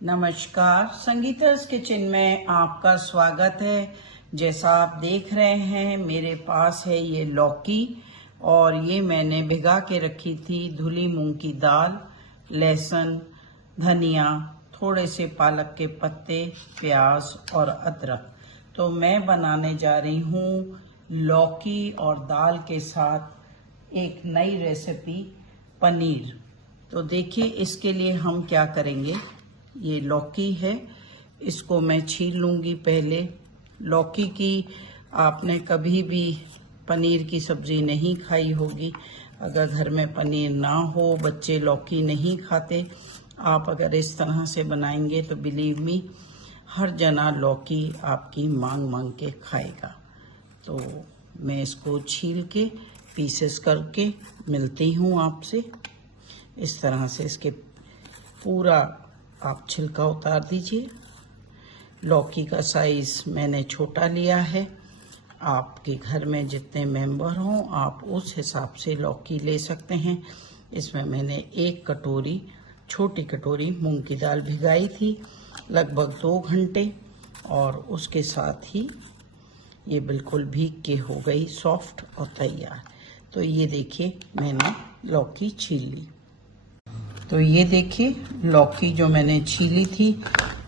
नमस्कार, संगीता's किचन में आपका स्वागत है। जैसा आप देख रहे हैं मेरे पास है ये लौकी और ये मैंने भिगा के रखी थी धुली मूंग की दाल, लहसुन, धनिया, थोड़े से पालक के पत्ते, प्याज और अदरक। तो मैं बनाने जा रही हूँ लौकी और दाल के साथ एक नई रेसिपी पनीर। तो देखिए इसके लिए हम क्या करेंगे। ये लौकी है, इसको मैं छील लूँगी पहले। लौकी की आपने कभी भी पनीर की सब्ज़ी नहीं खाई होगी। अगर घर में पनीर ना हो, बच्चे लौकी नहीं खाते, आप अगर इस तरह से बनाएंगे तो बिलीव मी हर जना लौकी आपकी मांग मांग के खाएगा। तो मैं इसको छील के पीसेस करके मिलती हूँ आपसे। इस तरह से इसके पूरा आप छिलका उतार दीजिए। लौकी का साइज़ मैंने छोटा लिया है। आपके घर में जितने मेंबर हों आप उस हिसाब से लौकी ले सकते हैं। इसमें मैंने एक कटोरी, छोटी कटोरी मूंग की दाल भिगाई थी लगभग 2 घंटे, और उसके साथ ही ये बिल्कुल भीग के हो गई सॉफ्ट और तैयार। तो ये देखिए मैंने लौकी छील ली। तो ये देखिए लौकी जो मैंने छीली थी,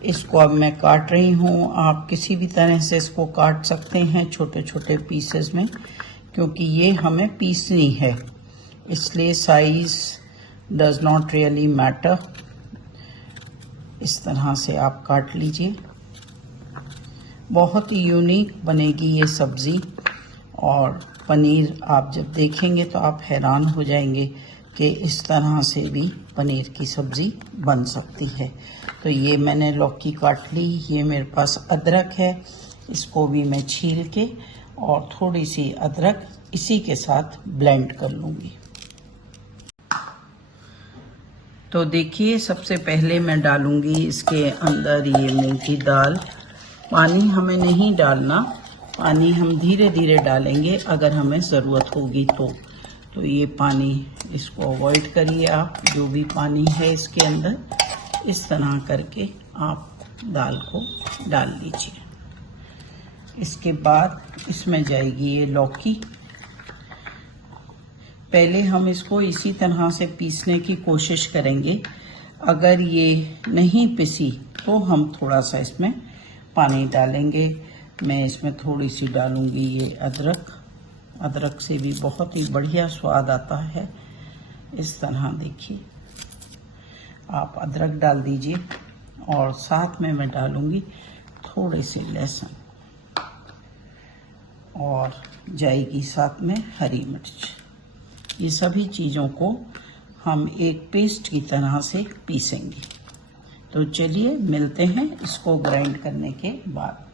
इसको अब मैं काट रही हूँ। आप किसी भी तरह से इसको काट सकते हैं छोटे छोटे पीसेस में, क्योंकि ये हमें पीसनी है, इसलिए size does not really matter. इस तरह से आप काट लीजिए। बहुत ही यूनिक बनेगी ये सब्ज़ी, और पनीर आप जब देखेंगे तो आप हैरान हो जाएंगे कि इस तरह से भी पनीर की सब्ज़ी बन सकती है। तो ये मैंने लौकी काट ली। ये मेरे पास अदरक है, इसको भी मैं छील के और थोड़ी सी अदरक इसी के साथ ब्लेंड कर लूँगी। तो देखिए सबसे पहले मैं डालूँगी इसके अंदर ये मूंग की दाल। पानी हमें नहीं डालना, पानी हम धीरे धीरे डालेंगे अगर हमें ज़रूरत होगी तो ये पानी इसको अवॉइड करिए आप। जो भी पानी है इसके अंदर, इस तरह करके आप दाल को डाल लीजिए। इसके बाद इसमें जाएगी ये लौकी। पहले हम इसको इसी तरह से पीसने की कोशिश करेंगे। अगर ये नहीं पिसी तो हम थोड़ा सा इसमें पानी डालेंगे। मैं इसमें थोड़ी सी डालूंगी ये अदरक। अदरक से भी बहुत ही बढ़िया स्वाद आता है। इस तरह देखिए आप अदरक डाल दीजिए, और साथ में मैं डालूंगी थोड़े से लहसुन, और जाएगी साथ में हरी मिर्च। ये सभी चीज़ों को हम एक पेस्ट की तरह से पीसेंगे। तो चलिए मिलते हैं इसको ग्राइंड करने के बाद।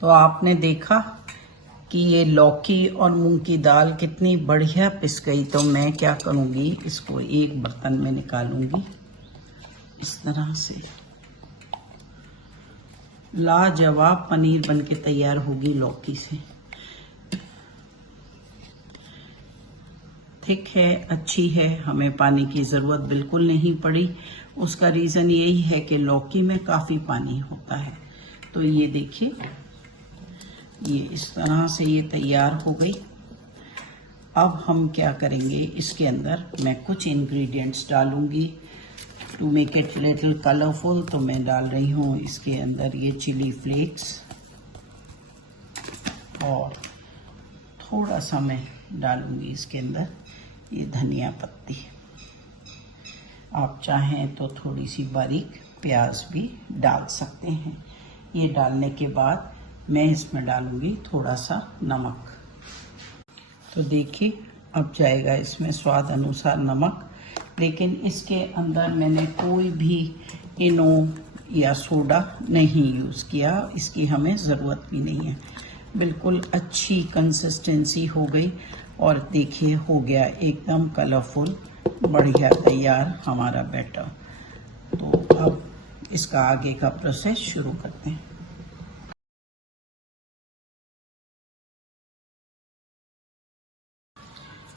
तो आपने देखा कि ये लौकी और मूंग की दाल कितनी बढ़िया पिस गई। तो मैं क्या करूँगी, इसको एक बर्तन में निकालूंगी। इस तरह से लाजवाब पनीर बनके तैयार होगी लौकी से। थिक है, अच्छी है, हमें पानी की ज़रूरत बिल्कुल नहीं पड़ी। उसका रीज़न यही है कि लौकी में काफ़ी पानी होता है। तो ये देखिए ये इस तरह से ये तैयार हो गई। अब हम क्या करेंगे, इसके अंदर मैं कुछ इंग्रेडिएंट्स डालूंगी to make it little colourful. तो मैं डाल रही हूँ इसके अंदर ये चिली फ्लेक्स, और थोड़ा सा मैं डालूंगी इसके अंदर ये धनिया पत्ती। आप चाहें तो थोड़ी सी बारीक प्याज भी डाल सकते हैं। ये डालने के बाद मैं इसमें डालूंगी थोड़ा सा नमक। तो देखिए अब जाएगा इसमें स्वाद अनुसार नमक, लेकिन इसके अंदर मैंने कोई भी इनो या सोडा नहीं यूज़ किया। इसकी हमें ज़रूरत भी नहीं है। बिल्कुल अच्छी कंसिस्टेंसी हो गई, और देखिए हो गया एकदम कलरफुल, बढ़िया तैयार हमारा बैटर। तो अब इसका आगे का प्रोसेस शुरू करते हैं।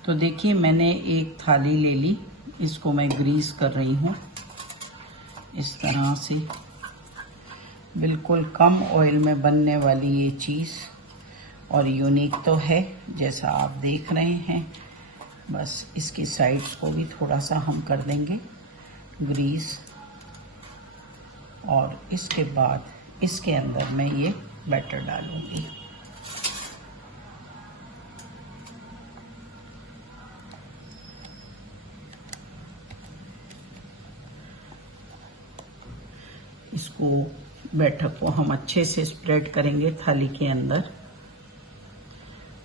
तो देखिए मैंने एक थाली ले ली, इसको मैं ग्रीस कर रही हूँ इस तरह से। बिल्कुल कम ऑयल में बनने वाली ये चीज़, और यूनिक तो है जैसा आप देख रहे हैं। बस इसकी साइड्स को भी थोड़ा सा हम कर देंगे ग्रीस, और इसके बाद इसके अंदर मैं ये बैटर डालूंगी। इसको बैटर को हम अच्छे से स्प्रेड करेंगे थाली के अंदर,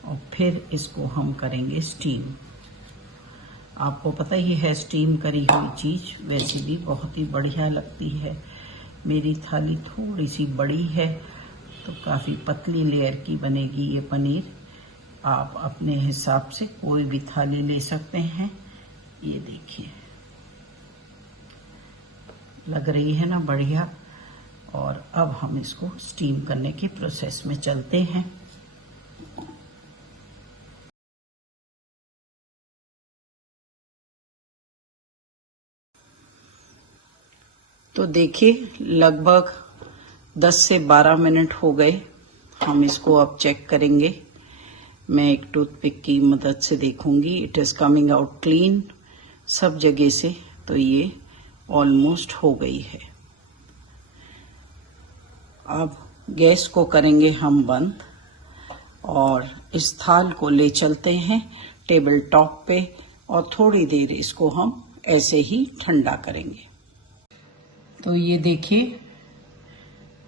और फिर इसको हम करेंगे स्टीम। आपको पता ही है स्टीम करी हुई चीज़ वैसे भी बहुत ही बढ़िया लगती है। मेरी थाली थोड़ी सी बड़ी है तो काफ़ी पतली लेयर की बनेगी ये पनीर। आप अपने हिसाब से कोई भी थाली ले सकते हैं। ये देखिए लग रही है ना बढ़िया। और अब हम इसको स्टीम करने के प्रोसेस में चलते हैं। तो देखिए लगभग 10 से 12 मिनट हो गए। हम इसको अब चेक करेंगे। मैं एक टूथपिक की मदद से देखूंगी। It is coming out clean सब जगह से, तो ये ऑलमोस्ट हो गई है। अब गैस को करेंगे हम बंद, और इस थाल को ले चलते हैं टेबल टॉप पे, और थोड़ी देर इसको हम ऐसे ही ठंडा करेंगे। तो ये देखिए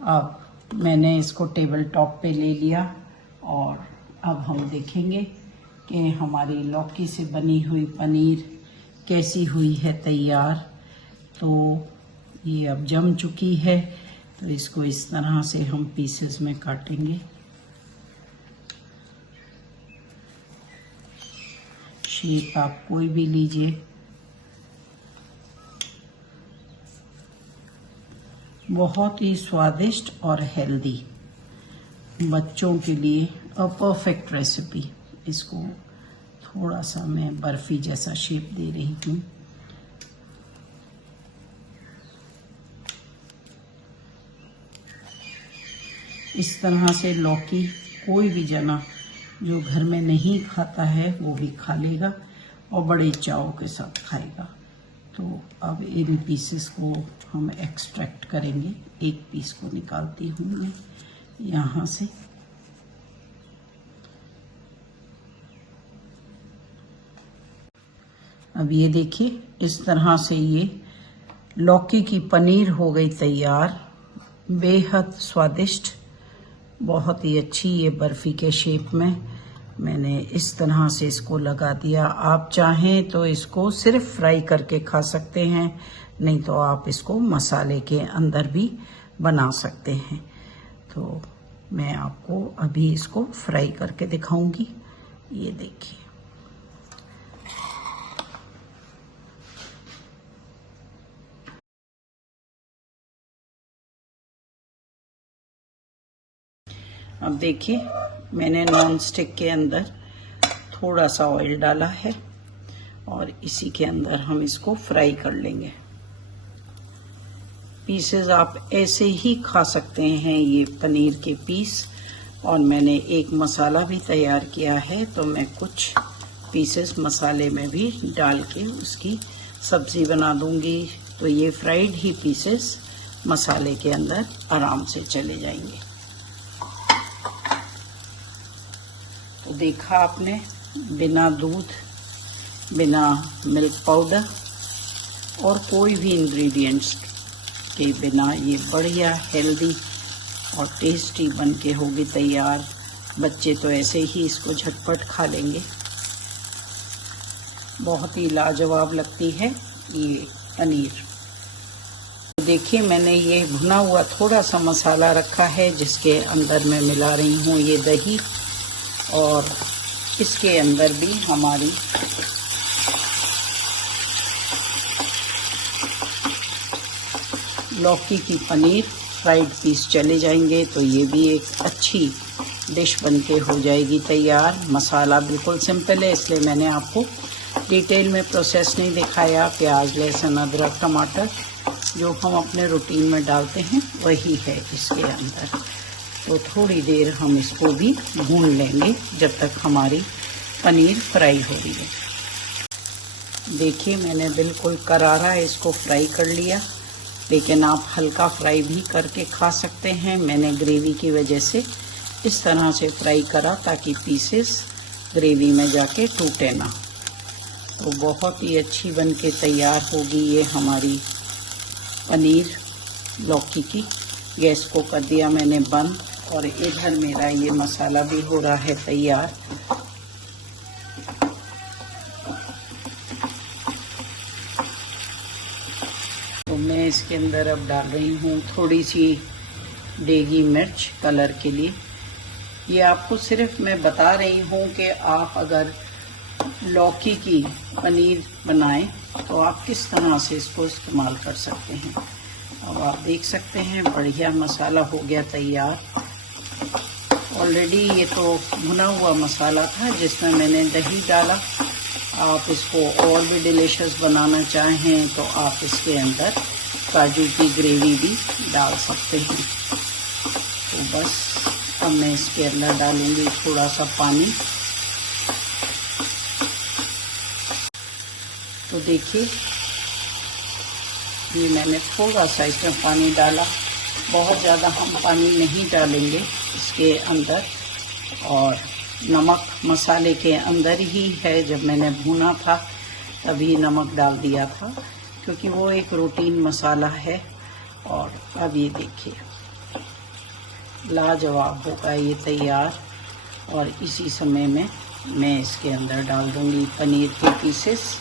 अब मैंने इसको टेबल टॉप पे ले लिया, और अब हम देखेंगे कि हमारी लौकी से बनी हुई पनीर कैसी हुई है तैयार। तो ये अब जम चुकी है, तो इसको इस तरह से हम पीसेस में काटेंगे। शेप आप कोई भी लीजिए। बहुत ही स्वादिष्ट और हेल्दी, बच्चों के लिए अ परफेक्ट रेसिपी। इसको थोड़ा सा मैं बर्फी जैसा शेप दे रही हूँ। इस तरह से लौकी कोई भी जना जो घर में नहीं खाता है वो भी खा लेगा और बड़े चाव के साथ खाएगा। तो अब इन पीसेस को हम एक्सट्रैक्ट करेंगे। एक पीस को निकालती हूँ मैं यहाँ से। अब ये देखिए इस तरह से ये लौकी की पनीर हो गई तैयार। बेहद स्वादिष्ट, बहुत ही अच्छी। ये बर्फ़ी के शेप में मैंने इस तरह से इसको लगा दिया। आप चाहें तो इसको सिर्फ फ्राई करके खा सकते हैं, नहीं तो आप इसको मसाले के अंदर भी बना सकते हैं। तो मैं आपको अभी इसको फ्राई करके दिखाऊंगी। ये देखिए अब देखिए मैंने नॉन स्टिक के अंदर थोड़ा सा ऑयल डाला है, और इसी के अंदर हम इसको फ्राई कर लेंगे। पीसेस आप ऐसे ही खा सकते हैं, ये पनीर के पीस। और मैंने एक मसाला भी तैयार किया है, तो मैं कुछ पीसेस मसाले में भी डाल के उसकी सब्ज़ी बना दूंगी। तो ये फ्राइड ही पीसेस मसाले के अंदर आराम से चले जाएंगे। तो देखा आपने, बिना दूध, बिना मिल्क पाउडर और कोई भी इंग्रेडिएंट्स के बिना ये बढ़िया हेल्दी और टेस्टी बन के होगी तैयार। बच्चे तो ऐसे ही इसको झटपट खा लेंगे। बहुत ही लाजवाब लगती है ये पनीर। देखिए मैंने ये भुना हुआ थोड़ा सा मसाला रखा है, जिसके अंदर मैं मिला रही हूँ ये दही, और इसके अंदर भी हमारी लौकी की पनीर फ्राइड पीस चले जाएंगे। तो ये भी एक अच्छी डिश बनके हो जाएगी तैयार। मसाला बिल्कुल सिंपल है, इसलिए मैंने आपको डिटेल में प्रोसेस नहीं दिखाया। प्याज, लहसुन, अदरक, टमाटर जो हम अपने रूटीन में डालते हैं वही है इसके अंदर। तो थोड़ी देर हम इसको भी भून लेंगे जब तक हमारी पनीर फ्राई हो रही है। देखिए मैंने बिल्कुल करारा इसको फ्राई कर लिया, लेकिन आप हल्का फ्राई भी करके खा सकते हैं। मैंने ग्रेवी की वजह से इस तरह से फ्राई करा ताकि पीसेस ग्रेवी में जाके टूटे ना। तो बहुत ही अच्छी बन के तैयार होगी ये हमारी पनीर लौकी की। गैस को कर दिया मैंने बंद और इधर मेरा ये मसाला भी हो रहा है तैयार। तो मैं इसके अंदर अब डाल रही हूँ थोड़ी सी देगी मिर्च कलर के लिए। ये आपको सिर्फ मैं बता रही हूँ कि आप अगर लौकी की पनीर बनाएं तो आप किस तरह से इसको इस्तेमाल कर सकते हैं। अब आप देख सकते हैं बढ़िया मसाला हो गया तैयार। ऑलरेडी ये तो भुना हुआ मसाला था जिसमें मैंने दही डाला। आप इसको और भी डिलीशियस बनाना चाहें तो आप इसके अंदर काजू की ग्रेवी भी डाल सकते हैं। तो बस अब मैं इसके अंदर डालूंगी थोड़ा सा पानी। तो देखिए ये मैंने थोड़ा सा इसमें पानी डाला, बहुत ज़्यादा हम पानी नहीं डालेंगे इसके अंदर। और नमक मसाले के अंदर ही है, जब मैंने भुना था तभी नमक डाल दिया था क्योंकि वो एक रूटीन मसाला है। और अब ये देखिए लाजवाब होगा ये तैयार। और इसी समय में मैं इसके अंदर डाल दूंगी पनीर के पीसेस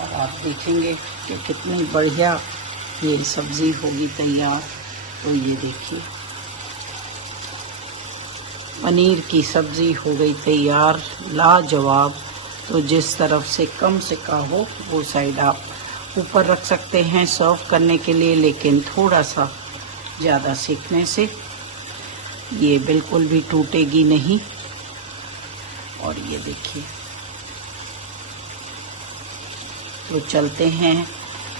और आप देखेंगे कि कितनी बढ़िया ये सब्ज़ी होगी तैयार। तो ये देखिए पनीर की सब्ज़ी हो गई तैयार, लाजवाब। तो जिस तरफ से कम सिका हो वो साइड आप ऊपर रख सकते हैं सर्व करने के लिए, लेकिन थोड़ा सा ज़्यादा सेकने से ये बिल्कुल भी टूटेगी नहीं। और ये देखिए, तो चलते हैं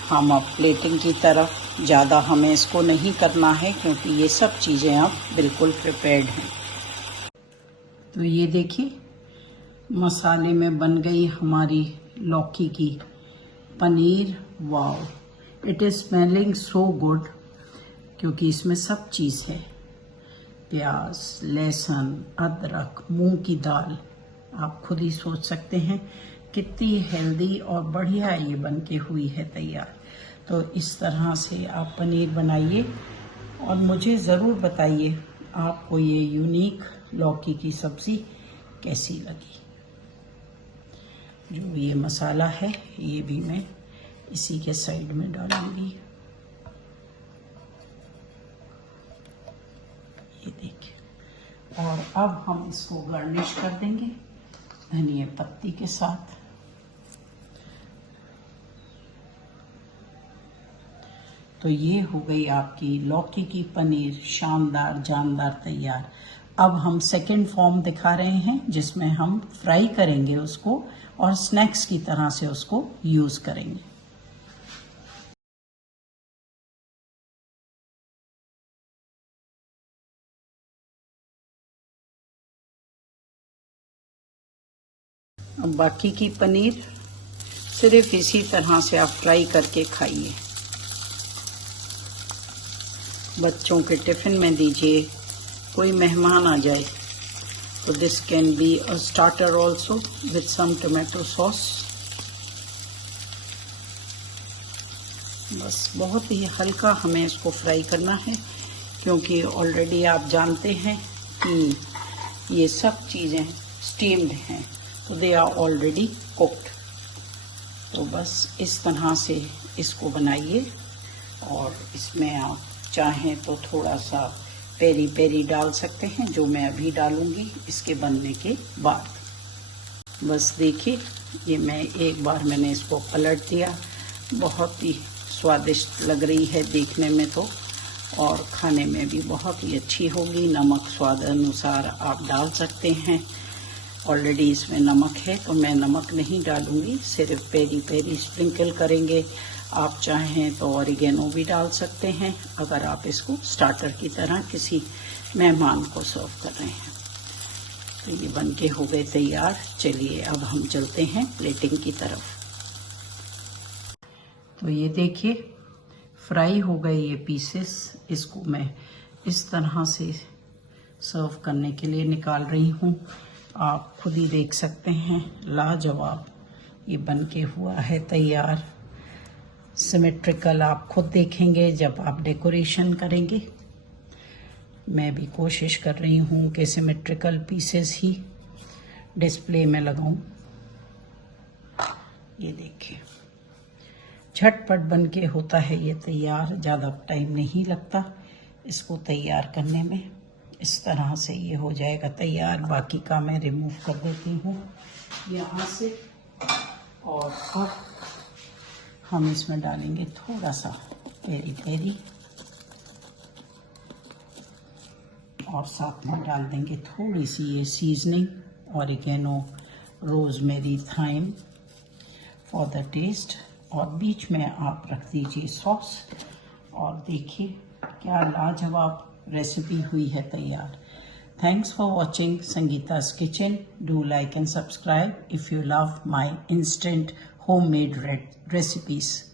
हम अब प्लेटिंग की तरफ। ज़्यादा हमें इसको नहीं करना है क्योंकि ये सब चीज़ें अब बिल्कुल प्रिपेयर्ड हैं। तो ये देखिए मसाले में बन गई हमारी लौकी की paneer. Wow, it is smelling so good क्योंकि इसमें सब चीज़ है, प्याज, लहसुन, अदरक, मूंग की दाल। आप खुद ही सोच सकते हैं कितनी हेल्दी और बढ़िया ये बन के हुई है तैयार। तो इस तरह से आप पनीर बनाइए और मुझे ज़रूर बताइए आपको ये यूनिक लौकी की सब्ज़ी कैसी लगी। जो ये मसाला है ये भी मैं इसी के साइड में डालूंगी। ये देखिए, और अब हम इसको गार्निश कर देंगे धनिया पत्ती के साथ। तो ये हो गई आपकी लौकी की पनीर शानदार जानदार तैयार। अब हम सेकंड फॉर्म दिखा रहे हैं जिसमें हम फ्राई करेंगे उसको और स्नैक्स की तरह से उसको यूज करेंगे। अब बाकी की पनीर सिर्फ इसी तरह से आप फ्राई करके खाइए, बच्चों के टिफिन में दीजिए, कोई मेहमान आ जाए तो this can be a starter also with some tomato sauce. बस बहुत ही हल्का हमें इसको फ्राई करना है क्योंकि ऑलरेडी आप जानते हैं कि ये सब चीज़ें स्टीम्ड हैं, तो दे आर ऑलरेडी कुक्ड। तो बस इस तरह से इसको बनाइए और इसमें आप चाहें तो थोड़ा सा पेरी पेरी डाल सकते हैं, जो मैं अभी डालूंगी इसके बनने के बाद। बस देखिए ये मैं एक बार मैंने इसको पलट दिया, बहुत ही स्वादिष्ट लग रही है देखने में। तो और खाने में भी बहुत ही अच्छी होगी। नमक स्वाद अनुसार आप डाल सकते हैं। ऑलरेडी इसमें नमक है तो मैं नमक नहीं डालूंगी, सिर्फ पेरी पेरी स्प्रिंकल करेंगे। आप चाहें तो ऑरिगेनो भी डाल सकते हैं अगर आप इसको स्टार्टर की तरह किसी मेहमान को सर्व कर रहे हैं। तो ये बनके हो गए तैयार। चलिए अब हम चलते हैं प्लेटिंग की तरफ। तो ये देखिए फ्राई हो गए ये पीसेस। इसको मैं इस तरह से सर्व करने के लिए निकाल रही हूँ। आप खुद ही देख सकते हैं, लाजवाब ये बनके हुआ है तैयार। सिमेट्रिकल आप खुद देखेंगे जब आप डेकोरेशन करेंगे। मैं भी कोशिश कर रही हूँ कि सिमेट्रिकल पीसेस ही डिस्प्ले में लगाऊं। ये देखिए झटपट बनके होता है ये तैयार, ज़्यादा टाइम नहीं लगता इसको तैयार करने में। इस तरह से ये हो जाएगा तैयार। बाकी का मैं रिमूव कर देती हूँ यहाँ से। और अब हम इसमें डालेंगे थोड़ा सा पेरी पेरी और साथ में डाल देंगे थोड़ी सी ये seasoning, oregano, rosemary, thyme for the taste. और बीच में आप रख दीजिए सॉस। और देखिए क्या लाजवाब रेसिपी हुई है तैयार। Thanks for watching Sangeeta's Kitchen. Do like and subscribe if you love my instant homemade recipes.